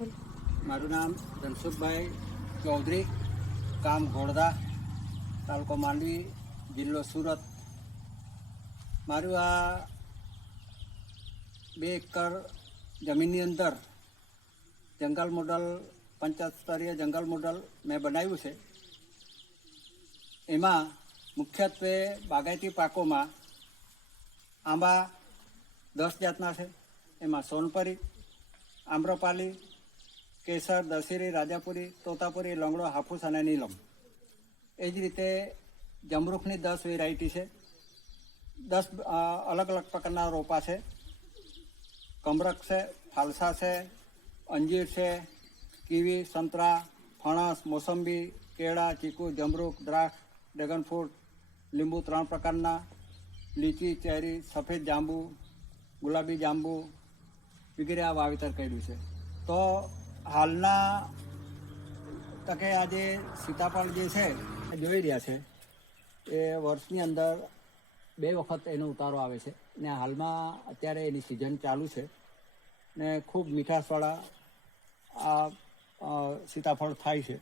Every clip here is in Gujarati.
બોલો. મારું નામ ધનસુખભાઈ ચૌધરી ગામ ઘોડદા તાલુકો માંડવી, જિલ્લો સુરત. મારું આ બે એકર જમીનની અંદર જંગલ મોડલ, પંચાયત સ્તરીય જંગલ મોડલ મેં બનાવ્યું છે. એમાં મુખ્યત્વે બાગાયતી પાકોમાં આંબા દસ જાતના છે. એમાં સોનપરી, આમ્રપાલી કેસર, દશેરી, રાજાપુરી, તોતાપુરી, લંગડો, હાફૂસ અને નીલમ. એ જ રીતે જમરૂખની દસ વેરાયટી છે. દસ અલગ અલગ પ્રકારના રોપા છે. કમરક છે, ફાલસા છે, અંજીર છે, કીવી, સંતરા, ફણસ, મોસંબી, કેળા, ચીકુ, જમરૂખ, દ્રાક્ષ ડ્રેગન ફ્રૂટ લીંબુ ત્રણ પ્રકારના, લીચી, ચેરી, સફેદ જાંબુ, ગુલાબી જાંબુ વગેરે આ વાવેતર કર્યું છે. તો હાલના તકે આજે સીતાફળ જે છે, એ જોઈ રહ્યા છે. એ વર્ષની અંદર બે વખત એનો ઉતારો આવે છે ને હાલમાં અત્યારે એની સિઝન ચાલુ છે ને ખૂબ મીઠાશવાળા આ સીતાફળ થાય છે.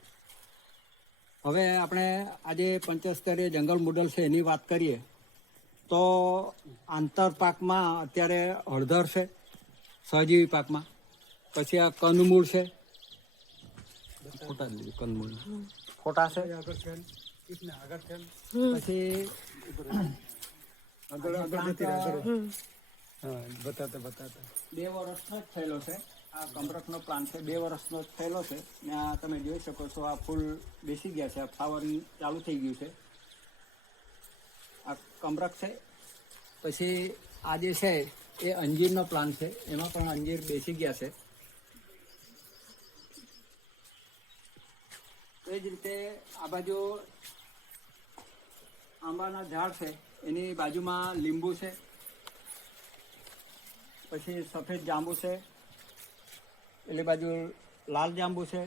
હવે આપણે આજે પંચસ્તરીય જંગલ મોડલ છે એની વાત કરીએ તો આંતર પાકમાં અત્યારે હળદર છે, સહજીવી પાકમાં. પછી આ કંદમૂળ છે. ફોટા જ લીધું, કંદમૂળ. ફોટા છે? પછી બતાતા બતાતા બે વર્ષનો જ થયેલો છે. આ કમરકનો પ્લાન્ટ છે બે વર્ષનો જ થયેલો છે. ને આ તમે જોઈ શકો છો આ ફૂલ બેસી ગયા છે આ ફ્લાવરિંગ ચાલુ થઈ ગયું છે. આ કમરક છે. પછી આ જે છે એ અંજીરનો પ્લાન્ટ છે. એમાં પણ અંજીર બેસી ગયા છે. એ જ રીતે આ બાજુ આંબાના ઝાડ છે, એની બાજુમાં લીંબુ છે, પછી સફેદ જાંબુ છે એટલે બાજુ લાલ જાંબુ છે.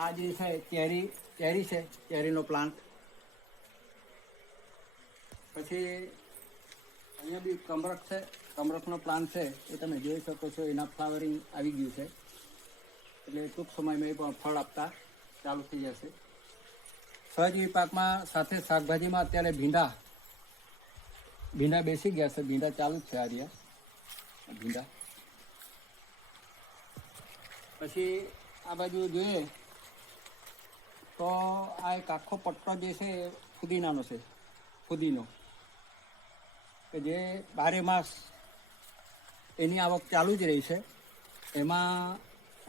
આ જે છે, કેરી કેરી છે, કેરીનો પ્લાન્ટ. પછી અહીંયા બી કમરક છે, કમરકનો પ્લાન્ટ છે, એ તમે જોઈ શકો છો, એના ફ્લાવરિંગ આવી ગયું છે. એટલે ટૂંક સમયમાં એ પણ ફળ આપતા ચાલુ થઈ જશે. સહજીવી પાકમાં સાથે શાકભાજીમાં અત્યારે ભીંડા ભીંડા બેસી ગયા છે. ભીંડા ચાલુ જ છે આર્યા ભીંડા. પછી આ બાજુ જોઈએ તો આ એક આખો પટ્ટો જે છે એ ફુદીનાનો છે. ફુદીનો. કે જે બારે માસ એની આવક ચાલુ જ રહી છે. એમાં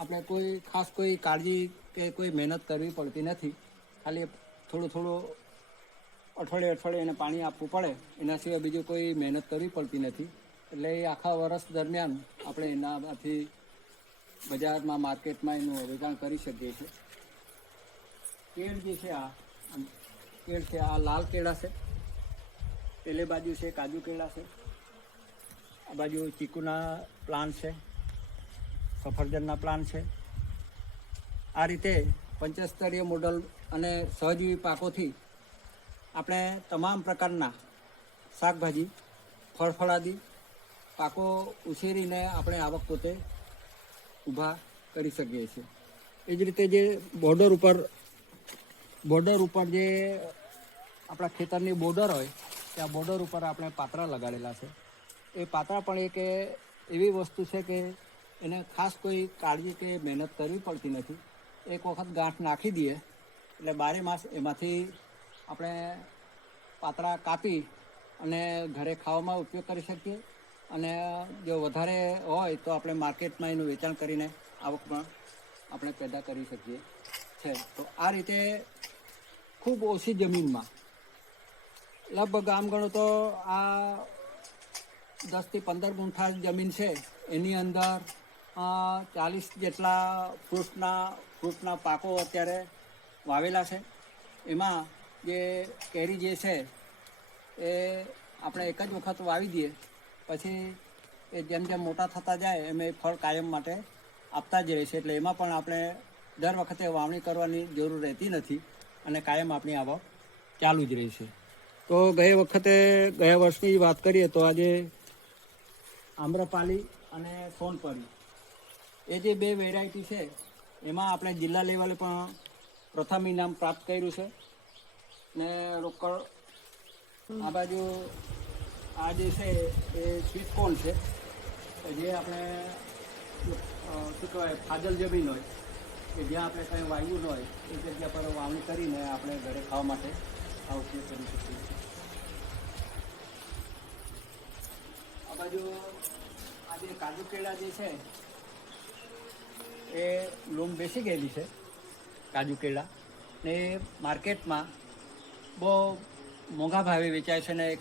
આપણે કોઈ ખાસ કોઈ કાળજી કે કોઈ મહેનત કરવી પડતી નથી. ખાલી થોડું થોડું અઠવાડિયે અઠવાડિયે એને પાણી આપવું પડે. એના સિવાય બીજું કોઈ મહેનત કરવી પડતી નથી. એટલે એ આખા વર્ષ દરમિયાન આપણે એનામાંથી બજારમાં, માર્કેટમાં એનું વેચાણ કરી શકીએ છીએ. કેળ જે છે આ કેળ છે, આ લાલ કેળા છે. પેલે બાજુ છે કાજુ કેળા છે. આ બાજુ ચીકુના પ્લાન્ટ છે. સફરજનના પ્લાન છે. આ રીતે પંચસ્તરીય મોડલ અને સહજીવી પાકોથી આપણે તમામ પ્રકારના શાકભાજી, ફળફળાદી પાકો ઉછેરીને આપણે આવક પોતે ઊભા કરી શકીએ છીએ. એ જ રીતે જે બોર્ડર ઉપર બોર્ડર ઉપર જે આપણા ખેતરની બોર્ડર હોય, ત્યાં બોર્ડર ઉપર આપણે પાતરા લગાડેલા છે. એ પાતરા પણ એક એવી વસ્તુ છે કે એને ખાસ કોઈ કાળજી કે મહેનત કરવી પડતી નથી. એક વખત ગાંઠ નાખી દઈએ, એટલે બારે માસ એમાંથી આપણે પાતળા કાપી અને ઘરે ખાવામાં ઉપયોગ કરી શકીએ. અને જો વધારે હોય તો આપણે માર્કેટમાં એનું વેચાણ કરીને આવક પણ આપણે પેદા કરી શકીએ છે. તો આ રીતે ખૂબ ઓછી જમીનમાં, લગભગ આમ ગણું તો આ દસથી પંદર ગુંઠા જમીન છે, એની અંદર ચાલીસ જેટલા ફ્રૂટના ફ્રૂટના પાકો અત્યારે વાવેલા છે. એમાં જે કેરી જે છે, એ આપણે એક જ વખત વાવી દઈએ. પછી એ જેમ જેમ મોટા થતા જાય, એમ એ ફળ કાયમ માટે આપતા જ રહે છે. એટલે એમાં પણ આપણે દર વખતે વાવણી કરવાની જરૂર રહેતી નથી અને કાયમ આપણી આવક ચાલુ જ રહેશે તો ગયે વખતે, ગયા વર્ષની વાત કરીએ તો આજે આમ્રપાલી અને સોનપરી એ જે બે વેરાયટી છે, એમાં આપણે જિલ્લા લેવલે પણ પ્રથમ ઇનામ પ્રાપ્ત કર્યું છે. ને રોકડ આ બાજુ આ જે છે, એ સ્વીટ કોર્ન છે, જે આપણે શું કહેવાય, ફાજલ જમીન હોય, કે જ્યાં આપણે કંઈ વાયુ ન હોય, એ જગ્યા પર વાવણી કરીને આપણે ઘરે ખાવા માટે આ ઉપયોગ કરી શકીએ છીએ. આ બાજુ આ જે કાજુ કેળા જે છે એ લૂમ બેસી ગયેલી છે કાજુ કેળા. ને માર્કેટમાં બહુ મોંઘા ભાવે વેચાય છે ને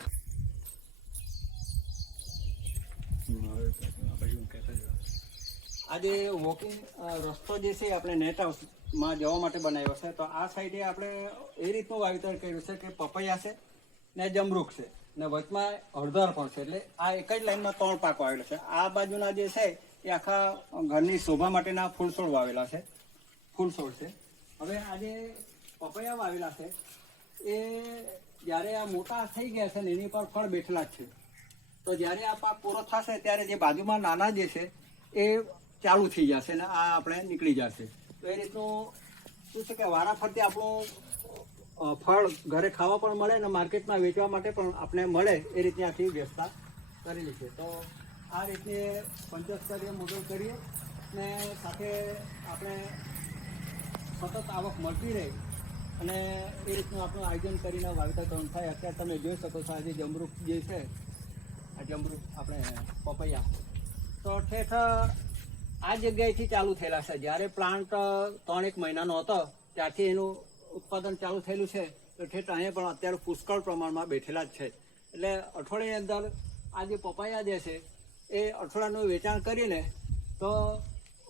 આજે વોકિંગ રસ્તો જે છે આપણે નેટ હાઉસમાં જવા માટે બનાવ્યો છે. તો આ સાઈડે આપણે એ રીતનું વાવેતર કર્યું છે કે પપૈયા છે ને જમરૂખ છે. ને વચમાં હળદર પણ છે. એટલે આ એક જ લાઈનમાં ત્રણ પાકો આવેલો છે. આ બાજુના જે છે એ આખા ઘરની શોભા માટેના ફૂલ છોડ વાવેલા છે. ફૂલ છોડ છે. હવે આ જે પપૈયા વાવેલા છે, એ જ્યારે આ મોટા થઈ ગયા છે ને એની પર ફળ બેઠેલા જ છે. તો જ્યારે આ પાક પૂરો થશે ત્યારે જે બાજુમાં નાના જે છે, એ ચાલુ થઈ જશે ને આ આપણે નીકળી જશે. તો એ રીતનું શું છે કે વારાફરતી આપણું ફળ ઘરે ખાવા પણ મળે ને માર્કેટમાં વેચવા માટે પણ આપણે મળે એ રીતની આથી વ્યવસ્થા કરેલી છે. તો આ રીતે પંચસ્તરીય મોડલ કરીએ ને સાથે આપણે સતત આવક મળતી રહે અને એ રીતનું આપણું આયોજન કરીને વાવેતર કરવાનું થાય. અત્યારે તમે જોઈ શકો છો આજે જમરૂખ જે છે, આ જમરૂખ આપણે પપૈયા. તો ઠેઠ, આ જગ્યાએથી ચાલુ થયેલા છે. જ્યારે પ્લાન્ટ ત્રણ એક મહિનાનો હતો, ત્યારથી એનું ઉત્પાદન ચાલુ થયેલું છે. તો ઠેઠ અહીંયા પણ અત્યારે પુષ્કળ પ્રમાણમાં બેઠેલા જ છે. એટલે અઠવાડિયાની અંદર આ જે પપૈયા જે છે એ અઠવાડિયાનું વેચાણ કરીને તો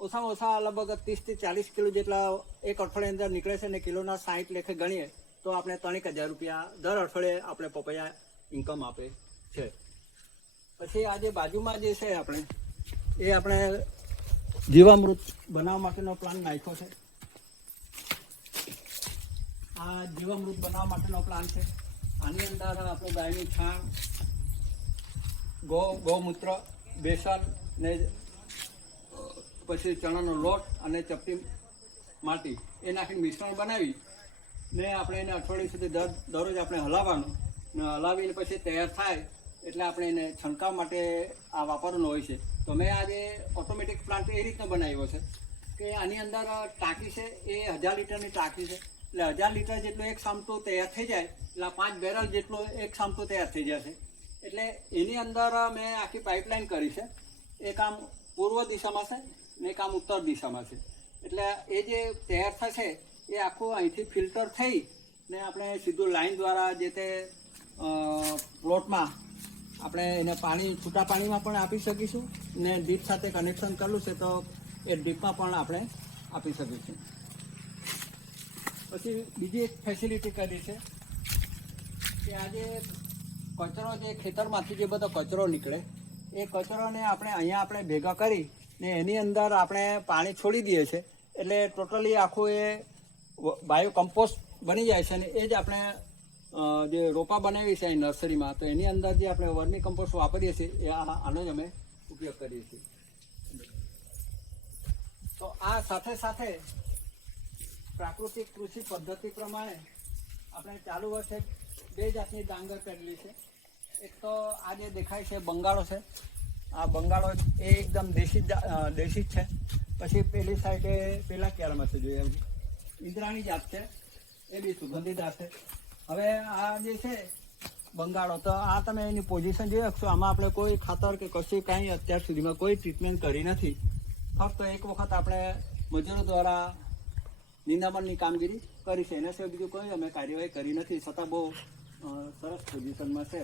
ઓછામાં ઓછા લગભગ ત્રીસથી ચાલીસ કિલો જેટલા એક અઠવાડિયા અંદર નીકળે છે ને કિલોના સાઠ લેખે ગણીએ, તો આપણે ત્રણેક હજાર રૂપિયા દર અઠવાડિયે આપણે પપૈયા ઇન્કમ આપે છે. પછી આ જે બાજુમાં જે છે આપણે, એ આપણે જીવામૃત બનાવવા માટેનો પ્લાન નાખ્યો છે. આ જીવામૃત બનાવવા માટેનો પ્લાન છે. આની અંદર આપણે ગાયનું છાણ, ગો, ગૌમૂત્ર બેસન ને પછી ચણાનો લોટ અને ચપટી માટી. એ નાખીને મિશ્રણ બનાવી ને આપણે એને અઠવાડિયા સુધી દર, દરરોજ આપણે હલાવવાનું. ને હલાવીને પછી તૈયાર થાય એટલે આપણે એને છંટકાવ માટે આ વાપરવાનો હોય છે. તો મેં આજે ઓટોમેટિક પ્લાન્ટ એ રીતનો બનાવ્યો છે કે આની અંદર ટાંકી છે એ હજાર લીટરની ટાંકી છે. એટલે હજાર લીટર જેટલો એક સામતો તૈયાર થઈ જાય, એટલે પાંચ બેરલ જેટલો એક સામટું તૈયાર થઈ જશે. એટલે એની અંદર મેં આખી પાઇપલાઇન કરી છે. એ કામ પૂર્વ દિશામાં છે ને કામ ઉત્તર દિશામાં છે. એટલે એ જે તૈયાર થશે, એ આખું અહીંથી ફિલ્ટર થઈ ને આપણે સીધું લાઈન દ્વારા જે તે પ્લોટમાં આપણે એને પાણી, છૂટા પાણીમાં પણ આપી શકીશું ને ડીપ સાથે કનેક્શન કરેલું છે તો એ ડીપમાં પણ આપણે આપી શકીશું. પછી બીજી એક ફેસિલિટી કરી છે કે આજે કચરો જે ખેતરમાંથી જે બધો કચરો નીકળે, એ કચરોને આપણે અહીંયા આપણે ભેગા કરી ને એની અંદર આપણે પાણી છોડી દઈએ છીએ. એટલે ટોટલી આખું એ બાયો કમ્પોસ્ટ બની જાય છે અને એ જ આપણે જે રોપા બનાવી છે નર્સરીમાં, તો એની અંદર જે આપણે વર્મી કમ્પોસ્ટ વાપરીએ છીએ, એ આનો જ અમે ઉપયોગ કરીએ છીએ. તો આ સાથે સાથે પ્રાકૃતિક કૃષિ પદ્ધતિ પ્રમાણે આપણે ચાલુ વર્ષે બે જાતની ડાંગર કરેલી છે. એક તો આ જે દેખાય છે બંગાળો છે. આ બંગાળો એ એકદમ દેશી દેશી જ છે. પછી પેલી સાઈડે પેલા ક્યારમાં છે, જોઈએ. ઇન્દ્રાણી જાત છે. એ બી સુગંધિત હશે હવે આ જે છે બંગાળો, તો આ તમે એની પોઝિશન જોઈ શકશો. આમાં આપણે કોઈ ખાતર કે કશું કાંઈ અત્યાર સુધીમાં કોઈ ટ્રીટમેન્ટ કરી નથી. ફક્ત એક વખત આપણે મજૂરો દ્વારા નિંદામણની કામગીરી કરી છે. એના સિવાય બીજું કોઈ અમે કાર્યવાહી કરી નથી. છતાં બહુ સરસ પોઝિશનમાં છે.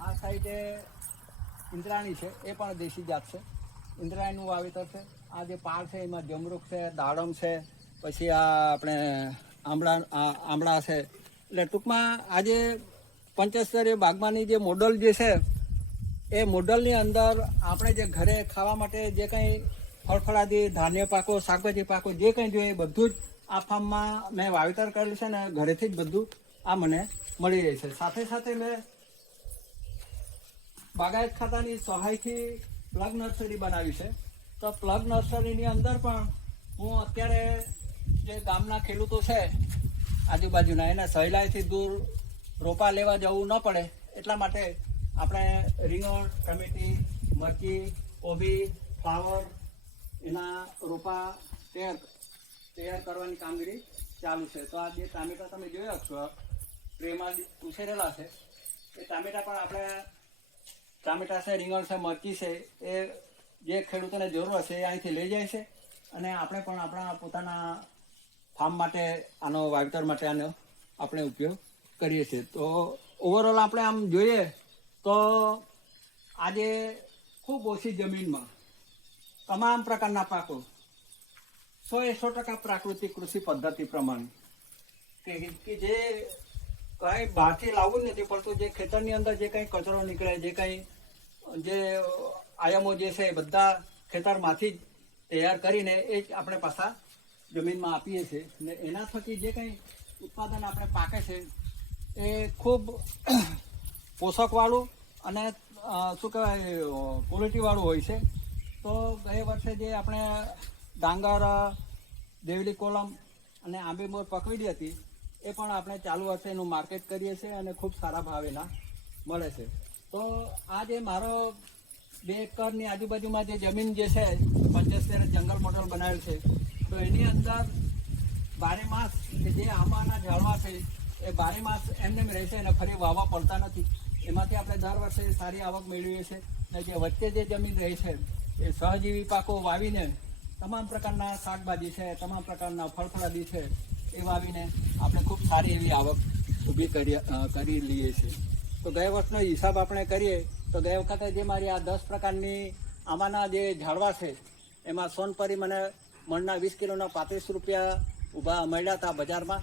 આ સાઈડે ઇન્દ્રાણી છે, એ પણ દેશી જાત છે. ઇન્દ્રાણીનું વાવેતર છે. આ જે પાર છે, એમાં જમરૂખ છે, દાડમ છે, પછી આ આપણે આંબળા આ આંબળા છે. એટલે ટૂંકમાં આજે પંચસ્તરીય બાગમાની જે મોડલ જે છે, એ મોડલની અંદર આપણે જે ઘરે ખાવા માટે જે કંઈ ફળફળાદી, ધાન્ય પાકો, શાકભાજી પાકો, જે કંઈ જોઈએ, બધું જ આ ફાર્મમાં મેં વાવેતર કરેલું છે ને ઘરેથી જ બધું આ મને મળી રહે છે. સાથે સાથે મેં બાગાયત ખાતાની સહાયથી પ્લગ નર્સરી બનાવી છે. તો પ્લગ નર્સરીની અંદર પણ હું અત્યારે જે ગામના ખેડૂતો છે, આજુબાજુના, એને સહેલાઈથી દૂર રોપા લેવા જવું ન પડે, એટલા માટે આપણે રીંગણ, ટમેટી, મરચી, કોબી, ફ્લાવર, એના રોપા તૈયાર તૈયાર કરવાની કામગીરી ચાલુ છે. તો આ જે ટામેટા તમે જોયા છો. ટ્રેમાં ઉછેરેલા છે. એ ટામેટા પણ આપણે ટામેટા છે, રીંગણ છે, મરચી છે, એ જે ખેડૂતોને જરૂર હશે એ અહીંથી લઈ જાય છે. અને આપણે પણ આપણા પોતાના ફાર્મ માટે, આનો વાવેતર માટે આનો આપણે ઉપયોગ કરીએ છીએ. તો ઓવરઓલ આપણે આમ જોઈએ તો આજે ખૂબ ઓછી જમીનમાં તમામ પ્રકારના પાકો સો એ ટકા પ્રાકૃતિક કૃષિ પદ્ધતિ પ્રમાણે. કે કે જે કાંઈ બહારથી લાવવું જ નથી પડતું જે ખેતરની અંદર જે કંઈ કચરો નીકળે, જે કંઈ, જે આયામો જે છે એ બધા ખેતરમાંથી જ તૈયાર કરીને એ જ આપણે પાછા જમીનમાં આપીએ છીએ. ને એના થકી જે કંઈ ઉત્પાદન આપણે પાકે છે, એ ખૂબ પોષકવાળું અને શું કહેવાય ક્વોલિટીવાળું હોય છે. તો ગયે વર્ષે જે આપણે ડાંગર, દેવલી કોલમ અને આંબીમોર પકવેલી હતી, એ પણ આપણે ચાલુ વર્ષે એનું માર્કેટ કરીએ છીએ અને ખૂબ સારા ભાવેના મળે છે. તો આ જે મારો બે એકરની આજુબાજુમાં જે જમીન જે છે, પંચોતેર જંગલ મોડલ બનાવેલ છે, તો એની અંદર બારે માસ કે જે આંબાના ઝાડવા છે, એ બારે માસ એમને એમ રહેશે અને ફરી વાવવા પડતા નથી. એમાંથી આપણે દર વર્ષે સારી આવક મેળવીએ છીએ. અને જે વચ્ચે જે જમીન રહે છે, એ સહજીવી પાકો વાવીને તમામ પ્રકારના શાકભાજી છે, તમામ પ્રકારના ફળફળાદી છે એ વાવીને આપણે ખૂબ સારી એવી આવક ઊભી કરી કરી લઈએ છીએ. તો ગયા વર્ષનો હિસાબ આપણે કરીએ, તો ગયા વખતે જે મારી આ દસ પ્રકારની આમાંના જે ઝાડવા છે, એમાં સોનપરી મને મણના વીસ કિલોના પાંત્રીસ રૂપિયા ઊભા મળ્યા હતા બજારમાં,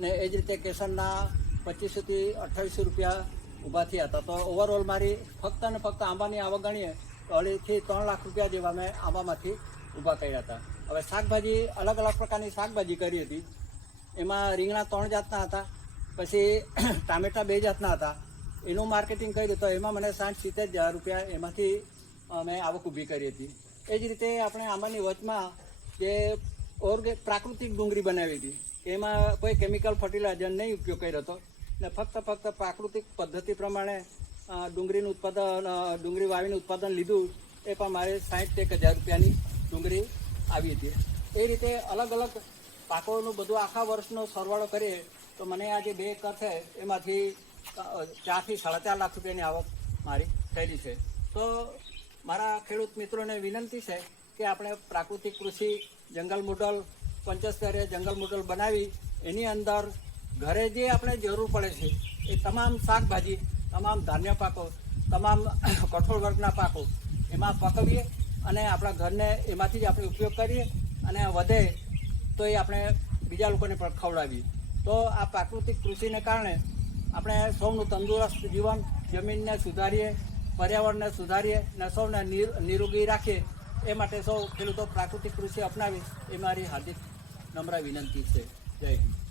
ને એ જ રીતે કેસરના પચીસોથી અઠ્ઠાવીસો રૂપિયા ઊભા થયા હતા. તો ઓવરઓલ મારી ફક્ત ને ફક્ત આંબાની આવક ગણીએ, તો અઢીથી ત્રણ લાખ રૂપિયા જેવા મેં આંબામાંથી ઊભા કર્યા હતા. હવે શાકભાજી અલગ અલગ પ્રકારની શાકભાજી કરી હતી. એમાં રીંગણા ત્રણ જાતના હતા, પછી ટામેટા બે જાતના હતા. એનું માર્કેટિંગ કર્યું તો એમાં મને સાઠ સિત્તેર હજાર રૂપિયા એમાંથી મેં આવક ઊભી કરી હતી. એ જ રીતે આપણે આંબાની વચમાં જે ઓર્ગે, પ્રાકૃતિક ડુંગળી બનાવી હતી, એમાં કોઈ કેમિકલ ફર્ટિલાઇઝર નહીં ઉપયોગ કર્યો હતો. ને ફક્ત ફક્ત પ્રાકૃતિક પદ્ધતિ પ્રમાણે ડુંગળીનું ઉત્પાદન ડુંગળી વાવીનું ઉત્પાદન લીધું, એ પણ મારે સાઠ એક હજાર રૂપિયાની ડુંગળી આવી હતી. એ રીતે અલગ અલગ પાકોનું બધું આખા વર્ષનો સરવાળો કરીએ, તો મને આ જે બે એકર છે, એમાંથી ચારથી સાડા ચાર લાખ રૂપિયાની આવક મારી થયેલી છે. તો મારા ખેડૂત મિત્રોને વિનંતી છે કે આપણે પ્રાકૃતિક કૃષિ જંગલ મોડલ, પંચસ્તરે જંગલ મોડલ બનાવી, એની અંદર ઘરે જે આપણે જરૂર પડે છે, એ તમામ શાકભાજી, તમામ ધાન્ય પાકો, તમામ કઠોળ વર્ગના પાકો, એમાં પકવીએ અને આપણા ઘરને એમાંથી જ આપણે ઉપયોગ કરીએ અને વધે તો એ આપણે બીજા લોકોને પણ ખવડાવીએ. તો આ પ્રાકૃતિક કૃષિને કારણે આપણે સૌનું તંદુરસ્ત જીવન, જમીનને સુધારીએ, પર્યાવરણને સુધારીએ અને સૌને નિરોગી રાખીએ એ માટે સૌ ખેડૂતો પ્રાકૃતિક કૃષિ અપનાવી એ મારી હાર્દિક નમ્ર વિનંતી છે. જય હિન્દ.